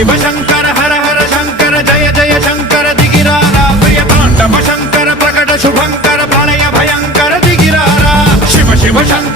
शिव शंकर हर हर शंकर जय जय शंकर दिगिरारा प्रिय तांडव शंकर प्रकट शुभंकर प्रणय भयंकर दिगिरारा शिव शिव शंकर